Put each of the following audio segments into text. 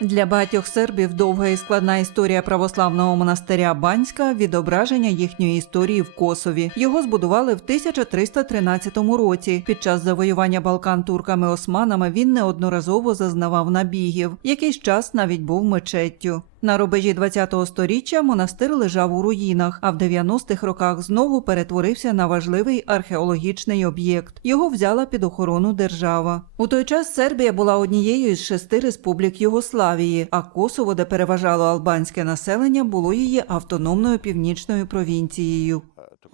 Для багатьох сербів довга і складна історія православного монастиря Банська відображення їхньої історії в Косові. Його збудували в 1313 році. Під час завоювання Балкан турками-османами він неодноразово зазнавав набігів. Якийсь час навіть був мечеттю. На рубежі 20-го сторіччя монастир лежав у руїнах, а в 90-х роках знову перетворився на важливий археологічний об'єкт. Його взяла під охорону держава. У той час Сербія була однією із шести республік Югославії, а Косово, де переважало албанське населення, було її автономною північною провінцією.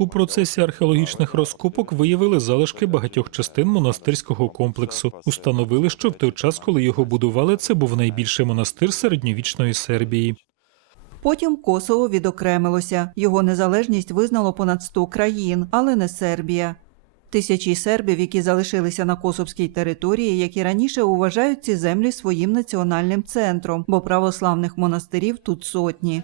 У процесі археологічних розкопок виявили залишки багатьох частин монастирського комплексу. Установили, що в той час, коли його будували, це був найбільший монастир середньовічної Сербії. Потім Косово відокремилося. Його незалежність визнало понад 100 країн, але не Сербія. Тисячі сербів, які залишилися на косовській території, як і раніше вважають ці землі своїм національним центром, бо православних монастирів тут сотні.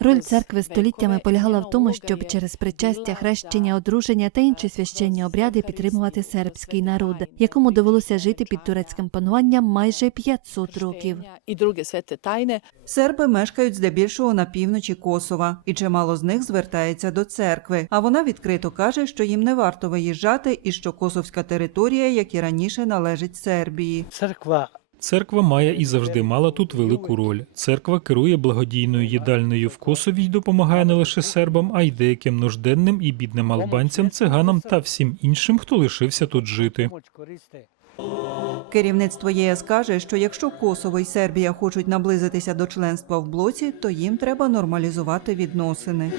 Роль церкви століттями полягала в тому, щоб через причастя, хрещення, одруження та інші священні обряди підтримувати сербський народ, якому довелося жити під турецьким пануванням майже 500 років. і друге святе тайне. Серби мешкають здебільшого на півночі Косова, і чимало з них звертається до церкви. А вона відкрито каже, що їм не варто виїжджати, і що косовська територія, як і раніше, належить Сербії. Церква Церква має і завжди мала тут велику роль. Церква керує благодійною їдальною в Косові й допомагає не лише сербам, а й деяким нужденним і бідним албанцям, циганам та всім іншим, хто лишився тут жити. Керівництво ЄС каже, що якщо Косово і Сербія хочуть наблизитися до членства в блоці, то їм треба нормалізувати відносини.